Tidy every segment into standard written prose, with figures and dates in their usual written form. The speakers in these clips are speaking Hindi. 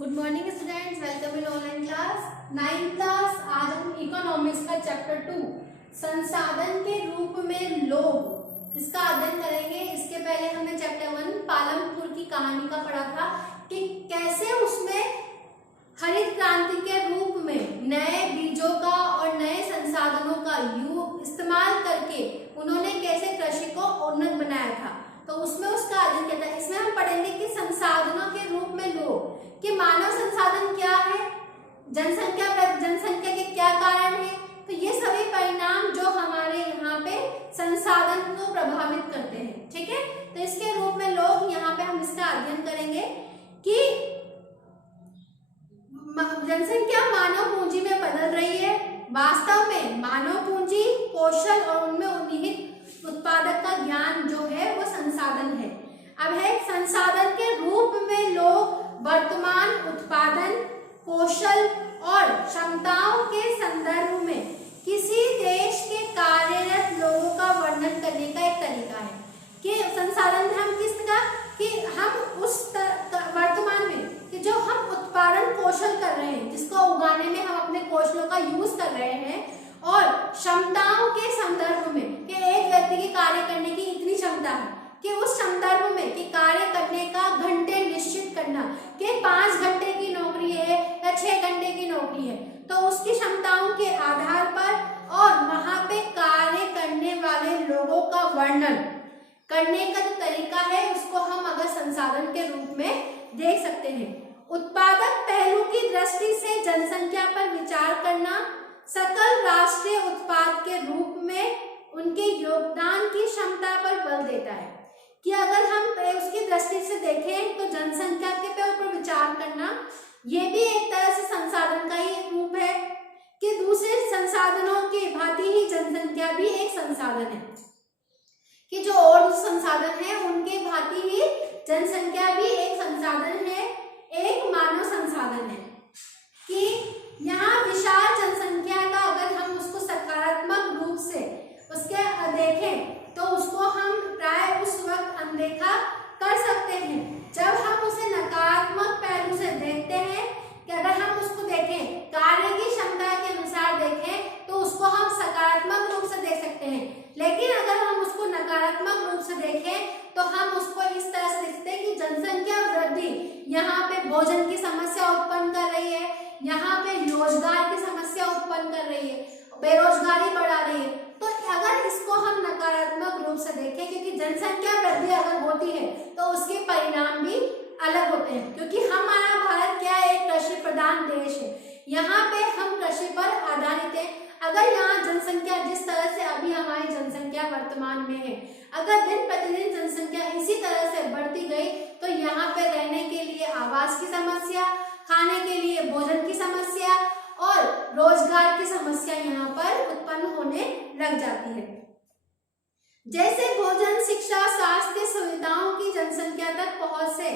Good morning students, welcome in online class 9th class. आज हम इकोनॉमिक्स का चैप्टर 2 संसाधन के रूप में लोग इसका अध्ययन करेंगे। इसके पहले हमने चैप्टर 1 पालमपुर की कहानी का पढ़ा था कि कैसे उसमें हरित क्रांति के रूप में नए बीजों का और नए संसाधनों का इस्तेमाल करके उन्होंने कैसे कृषि को उन्नत बनाया था। तो उसमें उसका अध्ययन किया था। इसमें हम पढ़ेंगे कि संसाधनों के रूप में लोग कि मानव संसाधन क्या है, जनसंख्या के क्या कारण है। तो ये सभी परिणाम जो हमारे यहाँ पे संसाधन को प्रभावित करते हैं, ठीक है। तो इसके रूप में लोग यहाँ पे हम इसका अध्ययन करेंगे कि जनसंख्या मानव पूंजी में बदल रही है। वास्तव में मानव पूंजी, कौशल और उनमें निहित उत्पादक का ज्ञान जो है वो संसाधन है। अब है संसाधन के रूप में लोग वर्तमान उत्पादन, कौशल और क्षमताओं के संदर्भ में किसी देश के कार्यरत लोगों का वर्णन करने का एक तरीका है कि संसाधन हम किसका कि हम उस वर्तमान में कि जो हम उत्पादन कौशल कर रहे हैं, जिसको उगाने में हम अपने कौशलों का यूज कर रहे हैं, और क्षमताओं के संदर्भ में कि एक व्यक्ति की कार्य करने की इतनी क्षमता है कि उस संदर्भ में कि कार्य करने का घंटे निश्चित करना कि 5 घंटे की नौकरी है या 6 घंटे की नौकरी है, तो उसकी क्षमताओं के आधार पर और वहां पे कार्य करने वाले लोगों का वर्णन करने का जो तरीका है उसको हम अगर संसाधन के रूप में देख सकते हैं। उत्पादक पहलू की दृष्टि से जनसंख्या पर विचार करना सकल राष्ट्रीय उत्पाद के रूप में उनके योगदान की क्षमता पर बल देता है कि अगर हम उसकी दृष्टि से देखें तो जनसंख्या के ऊपर विचार करना ये भी एक तरह से संसाधन का ही एक रूप है कि दूसरे संसाधनों के भांति ही जनसंख्या भी एक संसाधन है कि जो और संसाधन है उनके भांति ही जनसंख्या भी एक संसाधन है, एक मानव संसाधन है कि यहाँ विशाल जनसंख्या का अगर हम उसको सकारात्मक रूप से उसके देखें तो उसको हम प्राय उस वक्त अनदेखा कर सकते हैं जब हम उसे नकारात्मक पहलू से देखते हैं कि अगर हम उसको देखें कार्य की क्षमता के अनुसार देखें तो उसको हम सकारात्मक रूप से देख सकते हैं। लेकिन अगर हम उसको नकारात्मक रूप से देखें तो हम उसको इस तरह से देखते हैं कि जनसंख्या वृद्धि यहाँ पे भोजन की समस्या उत्पन्न कर रही है, यहाँ पे रोजगार की समस्या उत्पन्न कर रही है, बेरोजगारी बढ़ा रही है। तो अगर इसको हम नकारात्मक रूप से देखें क्योंकि जनसंख्या वृद्धि अगर होती है तो उसके परिणाम भी अलग होते हैं क्योंकि हमारा भारत क्या है, एक कृषि प्रधान देश है। यहाँ पे हम कृषि पर आधारित है। अगर यहाँ जनसंख्या जिस तरह से अभी हमारी जनसंख्या वर्तमान में है, अगर दिन प्रतिदिन जनसंख्या इसी तरह से बढ़ती गई तो यहाँ पे रहने के लिए आवास की समस्या, खाने के लिए भोजन की समस्या और रोजगार की समस्या यहाँ पर उत्पन्न होने लग जाती है। जैसे भोजन, शिक्षा, स्वास्थ्य सुविधाओं की जनसंख्या तक पहुंच से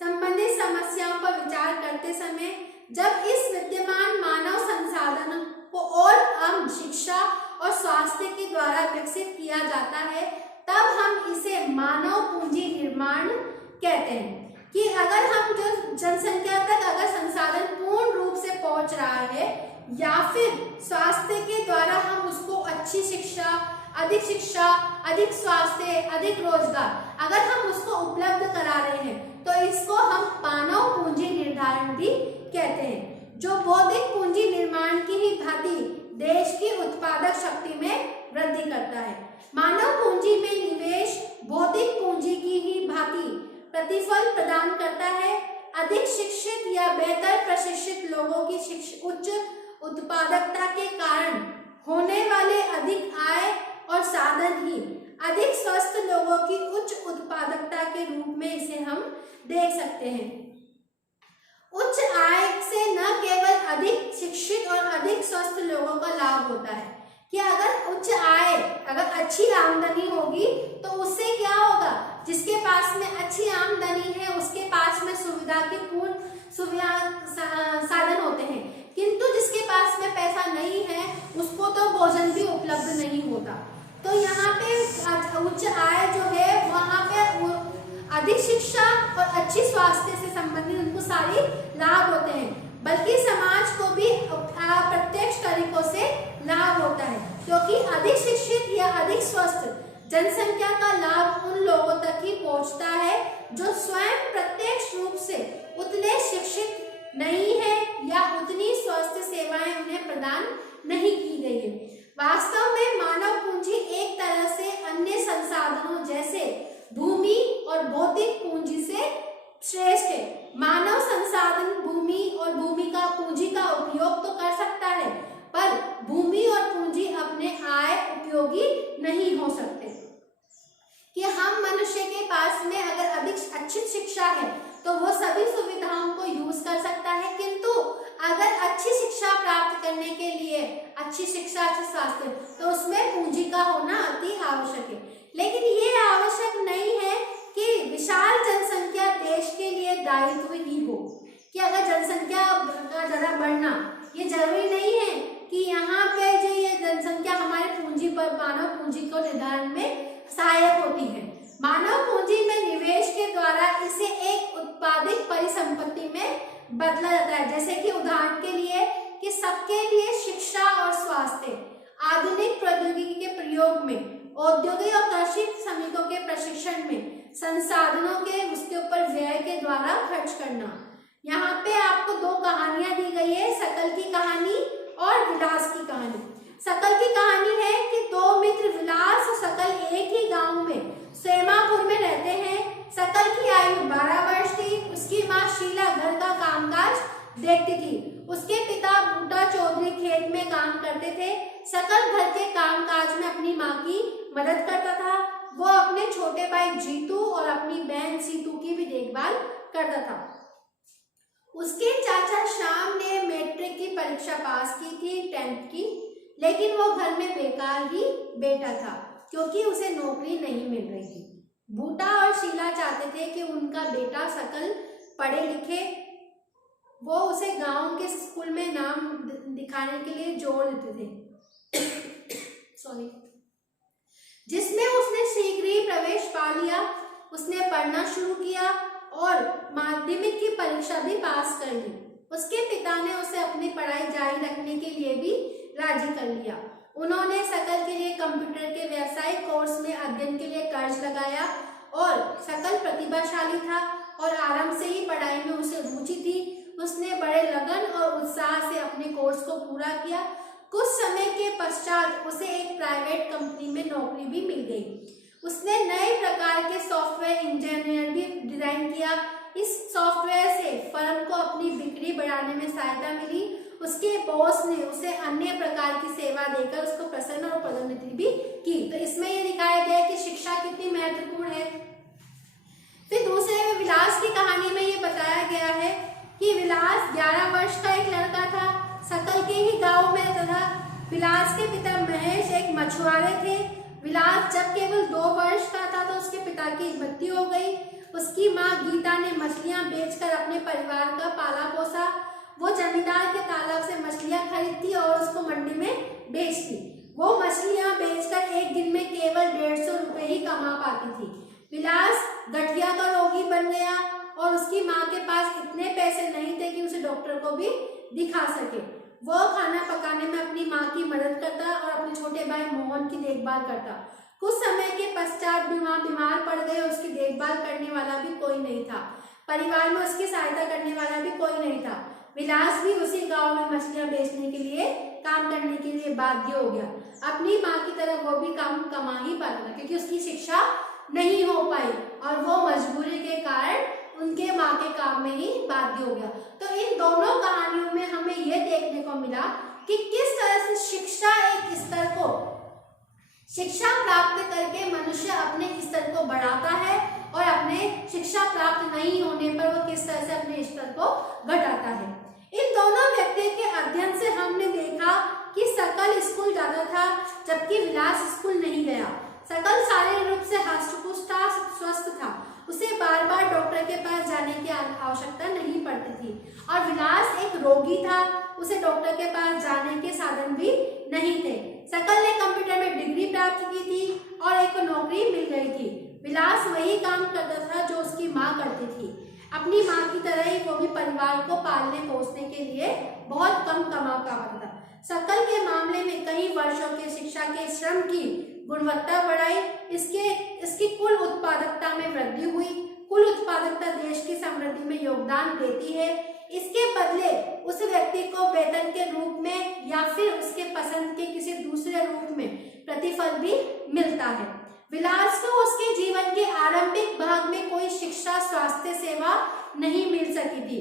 संबंधित समस्याओं पर विचार करते समय जब इस विद्यमान मानव संसाधन को और शिक्षा और स्वास्थ्य के द्वारा विकसित किया जाता है तब हम इसे मानव पूंजी निर्माण कहते हैं कि अगर हम जो जनसंख्या तक अगर संसाधन पूर्ण रूप से पहुंच रहा है या फिर स्वास्थ्य के द्वारा हम उसको अच्छी शिक्षा, अधिक स्वास्थ्य, अधिक रोजगार अगर हम उसको उपलब्ध करा रहे हैं तो इसको हम मानव पूंजी निर्धारण भी कहते हैं, जो बौद्धिक पूंजी निर्माण की ही भांति देश की उत्पादक शक्ति में वृद्धि करता है। मानव पूंजी में निवेश बौद्धिक पूंजी की ही भांति प्रतिफल प्रदान करता है। अधिक शिक्षित या बेहतर प्रशिक्षित लोगों की उच्च उत्पादकता के कारण होने वाले अधिक आय और साधन ही अधिक स्वस्थ लोगों की उच्च उत्पादकता के रूप में इसे हम देख सकते हैं। उच्च आय से न केवल अधिक शिक्षित और अधिक स्वस्थ लोगों का लाभ होता है कि अगर उच्च आय, अगर अच्छी आमदनी होगी तो उससे क्या होगा, जिसके पास में अच्छी आमदनी है उसके पास में सुविधा के पूर्ण साधन होते हैं, किंतु जिसके पास में पैसा नहीं है उसको तो भोजन भी उपलब्ध नहीं होता। तो यहाँ पे उच्च आय जो है वहाँ पे अधिक शिक्षा और अच्छी स्वास्थ्य से संबंधित उनको सारी लाभ अधिक शिक्षित या अधिक स्वस्थ जनसंख्या का लाभ उन लोगों तक ही पहुंचता है जो स्वयं प्रत्यक्ष रूप से उतने शिक्षित नहीं है या उतनी स्वास्थ्य सेवाएं उन्हें प्रदान नहीं की गई है। वास्तव में मानव पूंजी एक तरह से अन्य संसाधनों जैसे भूमि और भौतिक पूंजी से श्रेष्ठ है। मानव संसाधन भूमि और भूमि का पूंजी का उपयोग तो कर सकता है, पर भूमि और पूंजी अपने आय उपयोगी नहीं हो सकते। कि हम मनुष्य के पास में अगर अधिक अच्छी शिक्षा है तो वो सभी सुविधाओं को यूज कर सकता है, किंतु अगर अच्छी शिक्षा प्राप्त करने के लिए अच्छी शिक्षा, अच्छे स्वास्थ्य, तो उसमें पूंजी का होना अति आवश्यक है। लेकिन ये आवश्यक नहीं है कि विशाल जनसंख्या देश के लिए दायित्व ही हो, कि अगर जनसंख्या का जरा बढ़ना ये जरूरी नहीं है कि यहाँ पे जो ये जनसंख्या हमारे पूंजी पर, मानव पूंजी को निर्धारण में सहायक होती है। मानव पूंजी में निवेश के द्वारा इसे एक उत्पादित परिसंपत्ति में बदला जाता है। जैसे कि उदाहरण के लिए कि सबके लिए शिक्षा और स्वास्थ्य, आधुनिक प्रौद्योगिकी के प्रयोग में, औद्योगिक और कृषि श्रमिकों के प्रशिक्षण में, संसाधनों के उसके ऊपर व्यय के द्वारा खर्च करना। यहाँ पे आपको दो कहानियां दी गई है, शकल की कहानी और विलास की कहानी। शकल की कहानी है कि दो मित्र विलास और शकल एक ही गांव में सेमापुर में रहते हैं। शकल की आयु 12 वर्ष थी। उसकी माँ शीला घर का कामकाज देखती थी। उसके पिता बूटा चौधरी खेत में काम करते थे। शकल घर के कामकाज में अपनी माँ की मदद करता था। वो अपने छोटे भाई जीतू और अपनी बहन सीतू की भी देखभाल करता था। उसके चाचा श्याम ने मैट्रिक की परीक्षा पास की थी, 10th की, लेकिन वो घर में बेकार ही बैठा था क्योंकि उसे नौकरी नहीं मिल रही थी। बूटा और शीला चाहते थे कि उनका बेटा शकल पढ़े लिखे। वो उसे गांव के स्कूल में नाम दिखाने के लिए जोर देते थे सॉरी, जिसमें उसने शीघ्र ही प्रवेश पा लिया। उसने पढ़ना शुरू किया और माध्यमिक की परीक्षा भी पास कर ली। उसके पिता ने उसे अपनी पढ़ाई जारी रखने के लिए भी राजी कर लिया। उन्होंने शकल के लिए कंप्यूटर के व्यावसायिक कोर्स में अध्ययन के लिए कर्ज लगाया और शकल प्रतिभाशाली था और आरंभ से ही पढ़ाई में उसे रुचि थी। उसने बड़े लगन और उत्साह से अपने कोर्स को पूरा किया। कुछ समय के पश्चात उसे एक प्राइवेट कंपनी में नौकरी भी मिल गई। उसने नए प्रकार के सॉफ्टवेयर इंजीनियर भी डिजाइन किया। इस सॉफ्टवेयर से फर्म को अपनी बिक्री बढ़ाने में सहायता मिली। उसके बॉस ने उसे अन्य प्रकार की सेवा देकर उसको प्रसन्न और पदोन्नति भी की। तो इसमें ये दिखाया गया कि शिक्षा कितनी महत्वपूर्ण है। फिर दूसरे में विलास की कहानी में ये बताया गया है कि विलास 11 वर्ष का एक लड़का था। शकल के ही गांव में रहता था। विलास के पिता महेश एक मछुआरे थे। विलास जब केवल 2 वर्ष का था तो उसके पिता की मृत्यु हो गई। उसकी माँ गीता ने मछलियां बेचकर अपने परिवार का पाला पोसा। वो जमींदार के तालाब से मछलियां खरीदती और उसको मंडी में बेचती। वो मछलियां बेचकर एक दिन में केवल 150 रुपए ही कमा पाती थी। विलास गठिया का रोगी बन गया और उसकी माँ के पास इतने पैसे नहीं थे कि उसे डॉक्टर को भी दिखा सके। वो खाना पकाने में अपनी माँ की मदद करता और अपने छोटे भाई मोहन की देखभाल करता। कुछ समय के पश्चात भी माँ बीमार पड़ गई। उसकी देखभाल करने वाला भी कोई नहीं था। परिवार में उसकी सहायता करने वाला भी कोई नहीं था। विलास भी उसी गांव में मछलियां बेचने के लिए काम करने के लिए बाध्य हो गया। अपनी माँ की तरह वो भी काम कमा ही पाता था क्योंकि उसकी शिक्षा नहीं हो पाई और वो मजबूरी के कारण उनके माँ के काम में ही बाध्य हो गया। तो इन दोनों कहानियों में हमें यह देखने को मिला कि किस तरह से शिक्षा एक स्तर को, शिक्षा प्राप्त करके मनुष्य अपने स्तर को बढ़ाता है और अपने शिक्षा प्राप्त नहीं होने पर वो किस तरह से अपने स्तर को घटाता है। इन दोनों व्यक्तियों के अध्ययन से हमने देखा कि शकल स्कूल जाता था जबकि विलास स्कूल नहीं गया। शकल शारीरिक रूप से हष्ट-पुष्ट था, स्वस्थ था। उसे बार बार डॉक्टर के पास जाने की आवश्यकता नहीं पड़ती थी और विलास एक रोगी था। उसे डॉक्टर के पास जाने के साधन भी नहीं थे। शकल ने कंप्यूटर में डिग्री प्राप्त की थी और एक नौकरी मिल गई थी। विलास वही काम करता था जो उसकी माँ करती थी। अपनी माँ की तरह ही वो भी परिवार को पालने पोसने के लिए बहुत कम कमा पाता था। शकल के मामले में कई वर्षों के शिक्षा के श्रम की गुणवत्ता बढ़ाई, इसकी कुल उत्पादकता में वृद्धि हुई। कुल उत्पादकता देश की समृद्धि में योगदान देती है। इसके बदले उस व्यक्ति को वेतन के रूप में या फिर उसके पसंद के किसी दूसरे रूप में प्रतिफल भी मिलता है। विलास को उसके जीवन के आरंभिक भाग में कोई शिक्षा, स्वास्थ्य सेवा नहीं मिल सकी थी।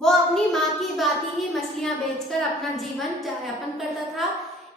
वो अपनी माँ की भांति ही मछलियां बेचकर अपना जीवन यापन करता था,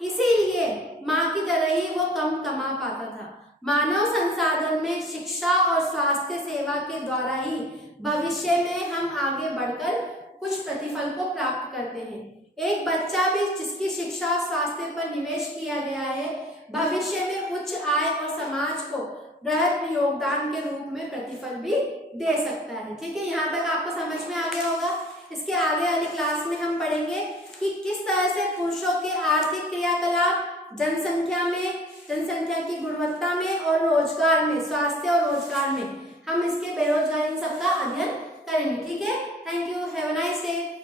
इसीलिए माँ की तरह ही वो कम कमा पाता था। मानव संसाधन में शिक्षा और स्वास्थ्य सेवा के द्वारा ही भविष्य में हम आगे बढ़कर कुछ प्रतिफल को प्राप्त करते हैं। एक बच्चा भी जिसकी शिक्षा और स्वास्थ्य पर निवेश किया गया है, भविष्य में उच्च आय और समाज को बृहद योगदान के रूप में प्रतिफल भी दे सकता है। ठीक है, यहाँ तक आपको समझ में आ गया होगा। इसके आगे वाली क्लास में हम पढ़ेंगे कि किस तरह से पुरुषों के आर्थिक क्रियाकलाप जनसंख्या की गुणवत्ता में और रोजगार में, स्वास्थ्य और रोजगार में हम इसके बेरोजगारी सबका अध्ययन करेंगे। ठीक है, thank you, have a nice day.